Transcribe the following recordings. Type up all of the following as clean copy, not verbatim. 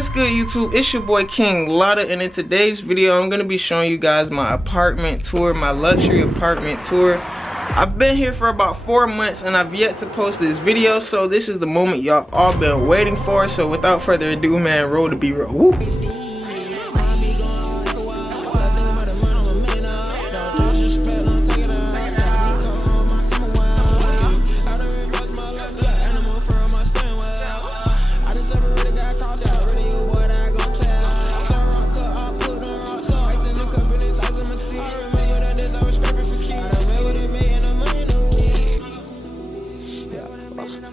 What's good, YouTube? It's your boy King Lotta, and in today's video I'm gonna be showing you guys my apartment tour, my luxury apartment tour. I've been here for about 4 months and I've yet to post this video, so this is the moment y'all all been waiting for. So without further ado, man, roll the B-roll. Woo!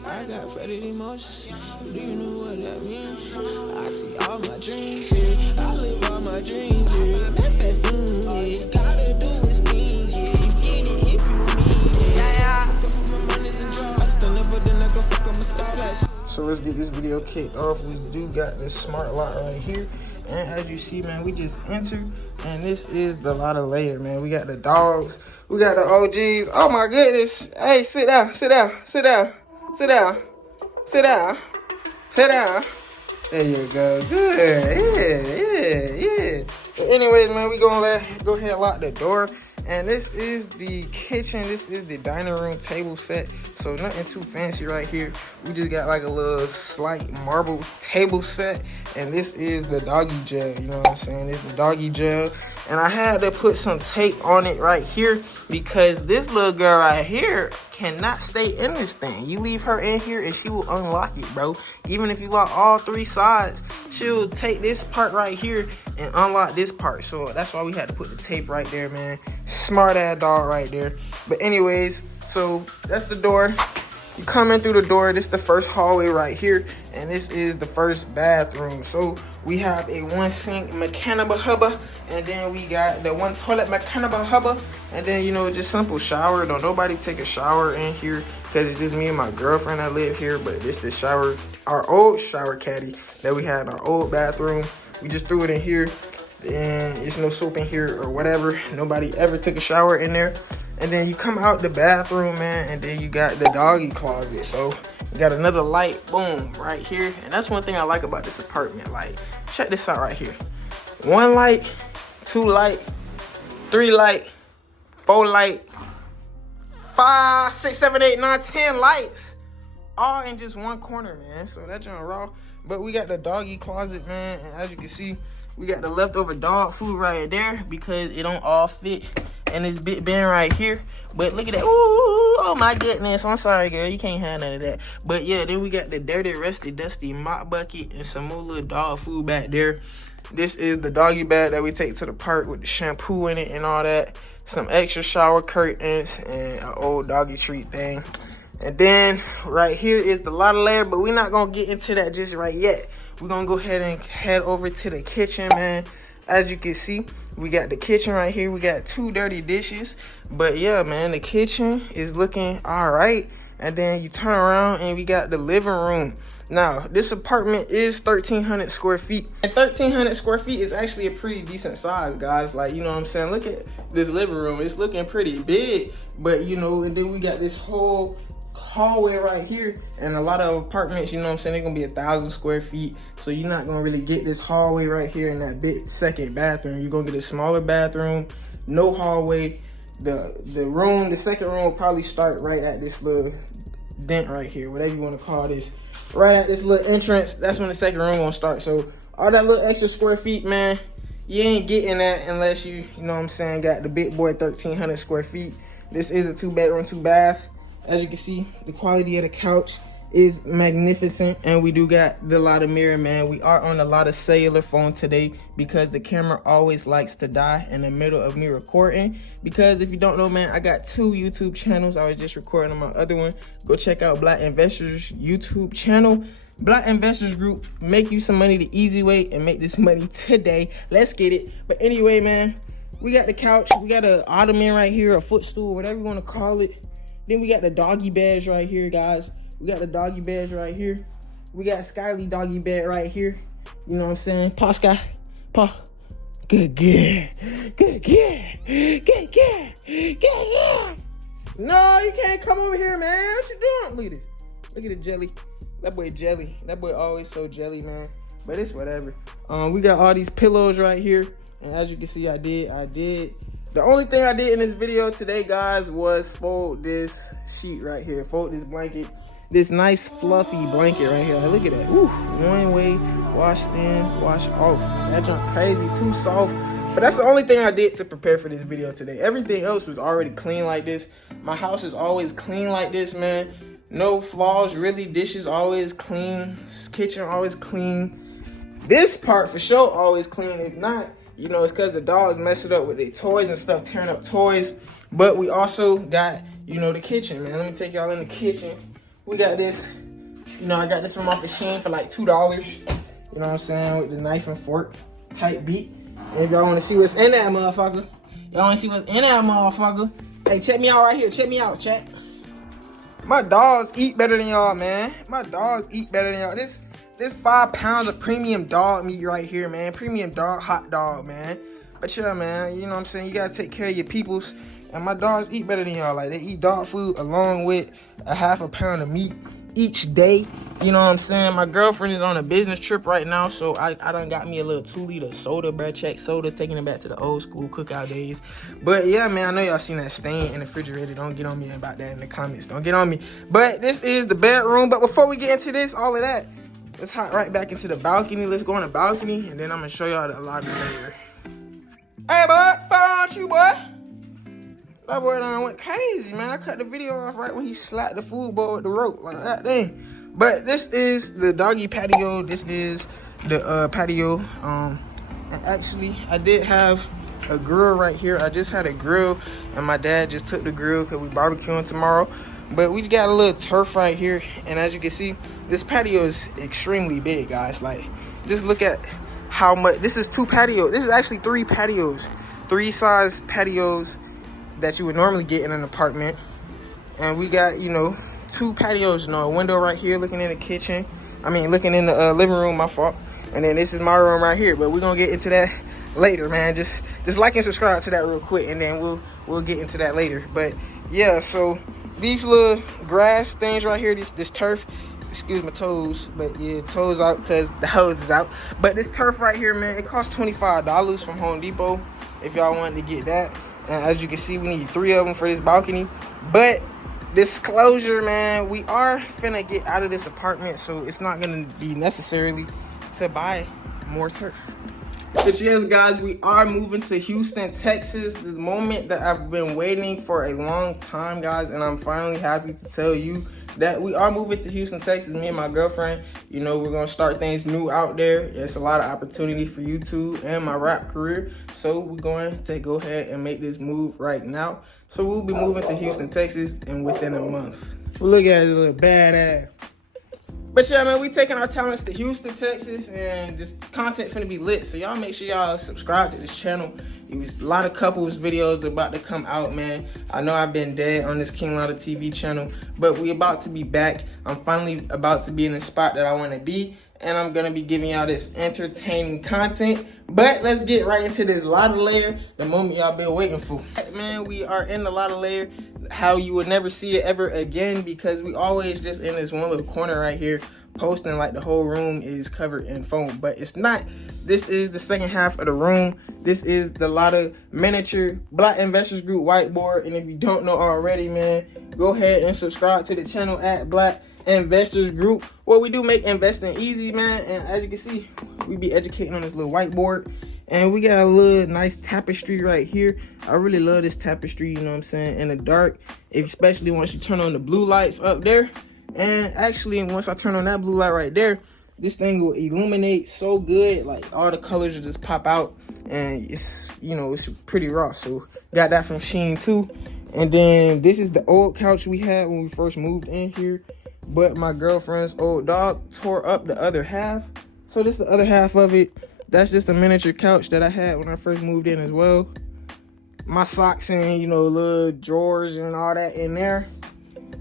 I got faded emotions. Do you know what that means? I see all my dreams, yeah. I live all my dreams, yeah. Manifesting, yeah. Gotta do is things, yeah. You get it if you need it. Yeah. So let's get this video kicked off. We do got this smart lock right here. And as you see, man, we just entered. And this is the Lotta layer, man. We got the dogs. We got the OGs. Oh my goodness. Hey, sit down, sit down, sit down. Sit down. Sit down. Sit down. There you go. Good. Yeah. But anyways, man, we gonna go ahead and lock the door. And this is the kitchen. This is the dining room table set. So nothing too fancy right here. We just got like a little slight marble table set. And this is the doggy gel. You know what I'm saying? It's the doggy gel. And I had to put some tape on it right here because this little girl right here cannot stay in this thing. You leave her in here and she will unlock it, bro. Even if you lock all 3 sides, she'll take this part right here and unlock this part. So that's why we had to put the tape right there, man. Smart ass dog right there. But anyways, so that's the door. You come in through the door. This is the first hallway right here, and this is the first bathroom. So we have a 1 sink mechanical hubba, and then we got the 1 toilet mechanical hubba, and then, you know, just simple shower. Don't nobody take a shower in here because it's just me and my girlfriend that live here. But this the shower, our old shower caddy that we had in our old bathroom. We just threw it in here, and it's no soap in here or whatever. Nobody ever took a shower in there. And then you come out the bathroom, man, and then you got the doggy closet. So you got another light, boom, right here. And that's one thing I like about this apartment. Like, check this out right here. 1 light, 2 light, 3 light, 4 light, 5, 6, 7, 8, 9, 10 lights. All in just 1 corner, man. So that joint raw. But we got the doggy closet, man. And as you can see, we got the leftover dog food right there because it don't all fit in this big bin right here. But look at that. Ooh, oh my goodness. I'm sorry, girl. You can't have none of that. But yeah, then we got the dirty, rusty, dusty mop bucket and some more little dog food back there. This is the doggy bag that we take to the park with the shampoo in it and all that. Some extra shower curtains and an old doggy treat thing. And then right here is the Lotta layer, but we're not gonna get into that just right yet. We're gonna go ahead and head over to the kitchen, man. As you can see, we got the kitchen right here. We got 2 dirty dishes. But yeah, man, the kitchen is looking all right. And then you turn around and we got the living room. Now, this apartment is 1,300 square feet. And 1,300 square feet is actually a pretty decent size, guys. Like, you know what I'm saying? Look at this living room. It's looking pretty big. But, you know, and then we got this whole hallway right here, and a lot of apartments, you know what I'm saying, they're gonna be 1,000 square feet, so you're not gonna really get this hallway right here in that big second bathroom. You're gonna get a smaller bathroom, no hallway. The second room will probably start right at this little dent right here, whatever you want to call this, right at this little entrance. That's when the second room gonna start. So all that little extra square feet, man, you ain't getting that unless you know what I'm saying, got the big boy 1,300 square feet. This is a 2-bedroom, 2-bath. As you can see, the quality of the couch is magnificent, and we do got the Lotta mirror, man. We are on a Lotta cellular phone today because the camera always likes to die in the middle of me recording. Because if you don't know, man, I got 2 YouTube channels. I was just recording on my other one. Go check out Black Investors YouTube channel. Black Investors Group, make you some money the easy way and make this money today. Let's get it. But anyway, man, we got the couch. We got an ottoman right here, a footstool, whatever you want to call it. Then we got the doggy beds right here, guys. We got the doggy beds right here. We got Skyly doggy bed right here. You know what I'm saying? Paw Sky. Paw. Good girl. Good girl. Good girl. Good girl. No, you can't come over here, man. What you doing? Look at this. Look at the jelly. That boy jelly. That boy always so jelly, man. but it's whatever. We got all these pillows right here, and as you can see, I did. The only thing I did in this video today, guys, was fold this sheet right here. Fold this blanket. This nice fluffy blanket right here. Like, look at that. Ooh, one way, wash in, wash off. That junk crazy, too soft. But that's the only thing I did to prepare for this video today. Everything else was already clean like this. My house is always clean like this, man. No flaws, really. Dishes always clean. Kitchen always clean. This part for sure always clean. If not, you know, it's because the dogs mess it up with their toys and stuff, tearing up toys. But we also got, you know, the kitchen, man. Let me take y'all in the kitchen. We got this, you know, I got this from off of Shein for like $2. You know what I'm saying? With the knife and fork type beat. And if y'all want to see what's in that motherfucker, hey, check me out right here. Check me out, chat. My dogs eat better than y'all, man. My dogs eat better than y'all. This 5 pounds of premium dog meat right here, man. Premium dog, hot dog, man. But yeah, man, you know what I'm saying? You gotta take care of your peoples. And my dogs eat better than y'all. Like, they eat dog food along with a ½ pound of meat each day. You know what I'm saying? My girlfriend is on a business trip right now, so I done got me a little 2-liter soda, bruh. Check soda, taking it back to the old school cookout days. But yeah, man, I know y'all seen that stain in the refrigerator. Don't get on me about that in the comments. Don't get on me. But this is the bedroom. But before we get into this, all of that, let's hop right back into the balcony. Let's go on the balcony, and then I'm gonna show y'all the lobby later. Hey, bud, fire on you, boy. That boy done went crazy, man. I cut the video off right when he slapped the food bowl with the rope. Like, that thing. But this is the doggy patio. This is the patio. And actually, I did have a grill right here. I just had a grill, and my dad just took the grill because we barbecuing tomorrow. But we got a little turf right here. And as you can see, this patio is extremely big, guys. Like, just look at how much. This is 2 patios. This is actually 3 patios. 3 size patios that you would normally get in an apartment. And we got, you know, 2 patios, you know, a window right here looking in the kitchen. I mean, looking in the living room, my fault. And then this is my room right here. But we're gonna get into that later, man. Just like and subscribe to that real quick, and then we'll get into that later. But yeah, so these little grass things right here, this turf, excuse my toes, but yeah, toes out because the hose is out. But this turf right here, man, it costs $25 from Home Depot if y'all wanted to get that. And as you can see, we need 3 of them for this balcony. But disclosure, man, we are finna get out of this apartment, so it's not gonna be necessarily to buy more turf. But yes, guys, we are moving to Houston, Texas. The moment that I've been waiting for a long time, guys, and I'm finally happy to tell you that we are moving to Houston, Texas. Me and my girlfriend, you know, we're gonna start things new out there. It's a lot of opportunity for YouTube and my rap career, so we're going to go ahead and make this move right now. So we'll be moving to Houston, Texas, and within a month. Look at it, little badass. But yeah, man, we taking our talents to Houston, Texas, and this content finna be lit. So y'all make sure y'all subscribe to this channel. It was a lot of couples videos about to come out, man. I know I've been dead on this King Lotta TV channel, but we about to be back. I'm finally about to be in the spot that I want to be, and I'm gonna be giving y'all this entertaining content. But let's get right into this Lotta layer, the moment y'all been waiting for. Man, we are in the Lotta layer, how you would never see it ever again, because we always just in this one little corner right here posting like the whole room is covered in foam, but it's not. This is the second half of the room. This is the Lotta miniature Black Investors Group whiteboard, and if you don't know already, man, go ahead and subscribe to the channel at Black Investors Group. Well, we do make investing easy, man, and as you can see, we be educating on this little whiteboard. And we got a little nice tapestry right here. I really love this tapestry, you know what I'm saying, in the dark, especially once you turn on the blue lights up there. And actually, once I turn on that blue light right there, this thing will illuminate so good, like all the colors will just pop out, and it's, you know, it's pretty raw. So got that from Shein too. And then this is the old couch we had when we first moved in here, but my girlfriend's old dog tore up the other half. So this is the other half of it. That's just a miniature couch that I had when I first moved in as well. My socks and, you know, little drawers and all that in there.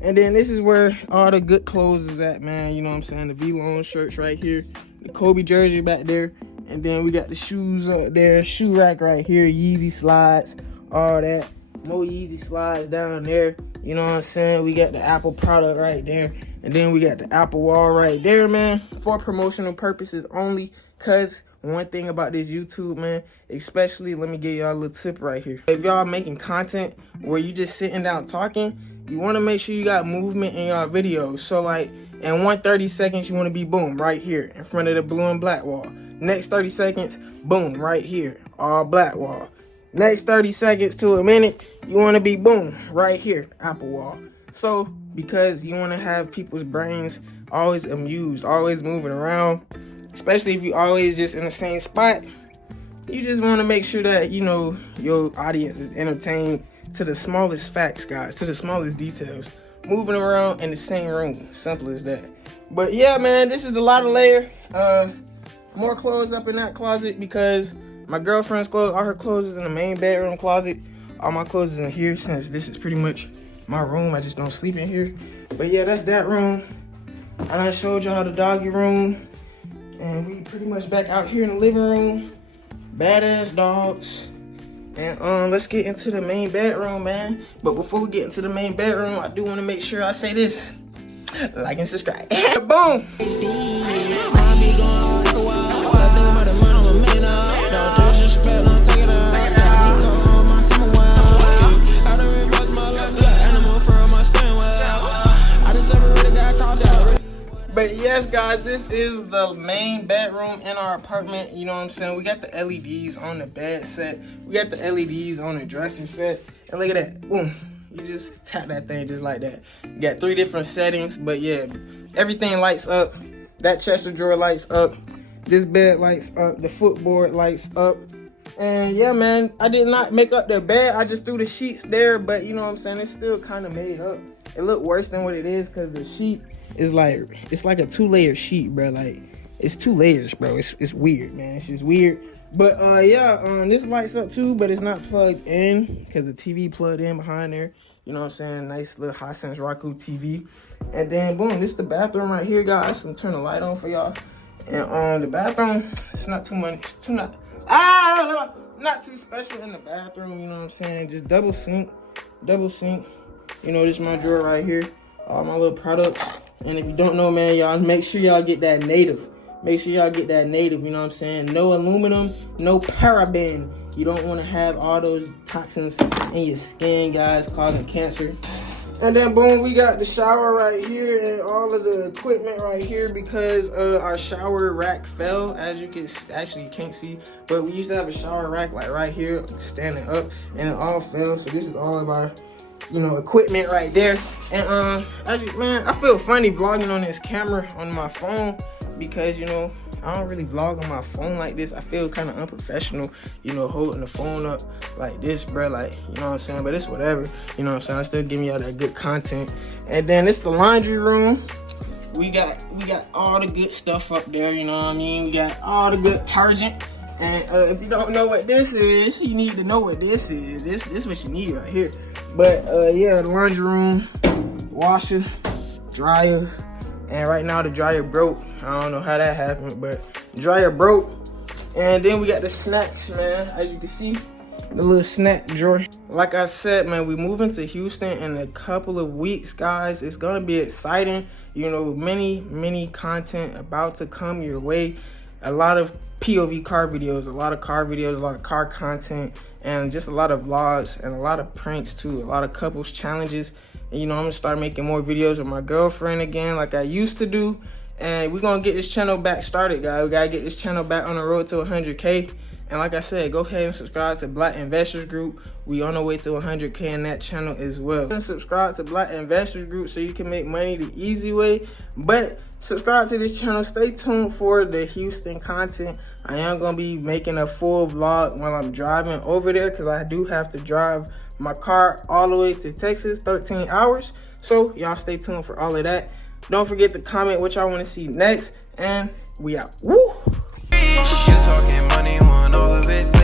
And then this is where all the good clothes is at, man. You know what I'm saying? The V-Lone shirts right here. The Kobe jersey back there. And then we got the shoes up there. Shoe rack right here. Yeezy slides. All that. More Yeezy slides down there. You know what I'm saying? We got the Apple product right there. And then we got the Apple wall right there, man, for promotional purposes only. Cause one thing about this YouTube, man, especially, let me give y'all a little tip right here. If y'all making content where you just sitting down talking, you want to make sure you got movement in y'all videos. So like in 130 seconds, you want to be boom right here in front of the blue and black wall. Next 30 seconds, boom right here, all black wall. Next 30 seconds to a minute, you want to be boom right here, Apple wall. So because you want to have people's brains always amused, always moving around, especially if you always just in the same spot, you just want to make sure that, you know, your audience is entertained to the smallest facts, guys, to the smallest details. Moving around in the same room, simple as that. But yeah, man, this is the lot of layer. More clothes up in that closet because my girlfriend's clothes, all her clothes is in the main bedroom closet. All my clothes is in here since this is pretty much my room. I just don't sleep in here. But yeah, that's that room. I done showed y'all the doggy room. And we pretty much back out here in the living room. Badass dogs. And let's get into the main bedroom, man. But before we get into the main bedroom, I do want to make sure I say this. Like and subscribe. Boom! But yes, guys, this is the main bedroom in our apartment. You know what I'm saying? We got the LEDs on the bed set. We got the LEDs on the dresser set. And look at that. Boom. You just tap that thing just like that. You got 3 different settings. But yeah, everything lights up. That chest of drawer lights up. This bed lights up. The footboard lights up. And yeah, man, I did not make up the bed. I just threw the sheets there. But you know what I'm saying? It's still kind of made up. It looked worse than what it is because the sheet is like, it's like a 2-layer sheet, bro. Like, it's 2 layers, bro. It's weird, man. It's just weird. But yeah, this lights up too, but it's not plugged in because the TV plugged in behind there. You know what I'm saying? Nice little Hisense Roku TV. And then boom, this is the bathroom right here, guys. I'm gonna turn the light on for y'all. And the bathroom, it's not too much. It's too not too special in the bathroom. You know what I'm saying? Just double sink. You know, this is my drawer right here. All my little products. And if you don't know, man, y'all make sure y'all get that native. Make sure y'all get that native, you know what I'm saying? No aluminum, no paraben. You don't want to have all those toxins in your skin, guys, causing cancer. And then boom, we got the shower right here and all of the equipment right here because our shower rack fell, as you can actually you can't see, but we used to have a shower rack like right here standing up and it all fell. So this is all of our, you know, equipment right there. And man, I feel funny vlogging on this camera on my phone because, you know, I don't really vlog on my phone like this. I feel kind of unprofessional, you know, holding the phone up like this, bro. Like, you know what I'm saying? But it's whatever, you know what I'm saying? I still giving y'all that good content. And then it's the laundry room. We got all the good stuff up there, you know what I mean? We got all the good detergent. And if you don't know what this is, you need to know what this is. This is what you need right here. But yeah, the laundry room, washer, dryer, and right now the dryer broke. I don't know how that happened, but the dryer broke. And then we got the snacks, man. As you can see, the little snack drawer. Like I said, man, we moving to Houston in a couple of weeks, guys. It's gonna be exciting. You know, many content about to come your way. A lot of POV car videos, a lot of car videos, a lot of car content, and just a lot of vlogs and a lot of pranks too, a lot of couples challenges. And, you know, I'm gonna start making more videos with my girlfriend again like I used to do. And we're gonna get this channel back started, guys. We gotta get this channel back on the road to 100K. And like I said, go ahead and subscribe to Black Investors Group. We on our way to 100K in that channel as well. And subscribe to Black Investors Group so you can make money the easy way. But subscribe to this channel. Stay tuned for the Houston content. I am gonna be making a full vlog while I'm driving over there because I do have to drive my car all the way to Texas, 13 hours. So y'all stay tuned for all of that. Don't forget to comment what y'all want to see next, and we out. Woo! You talking money, want all of it.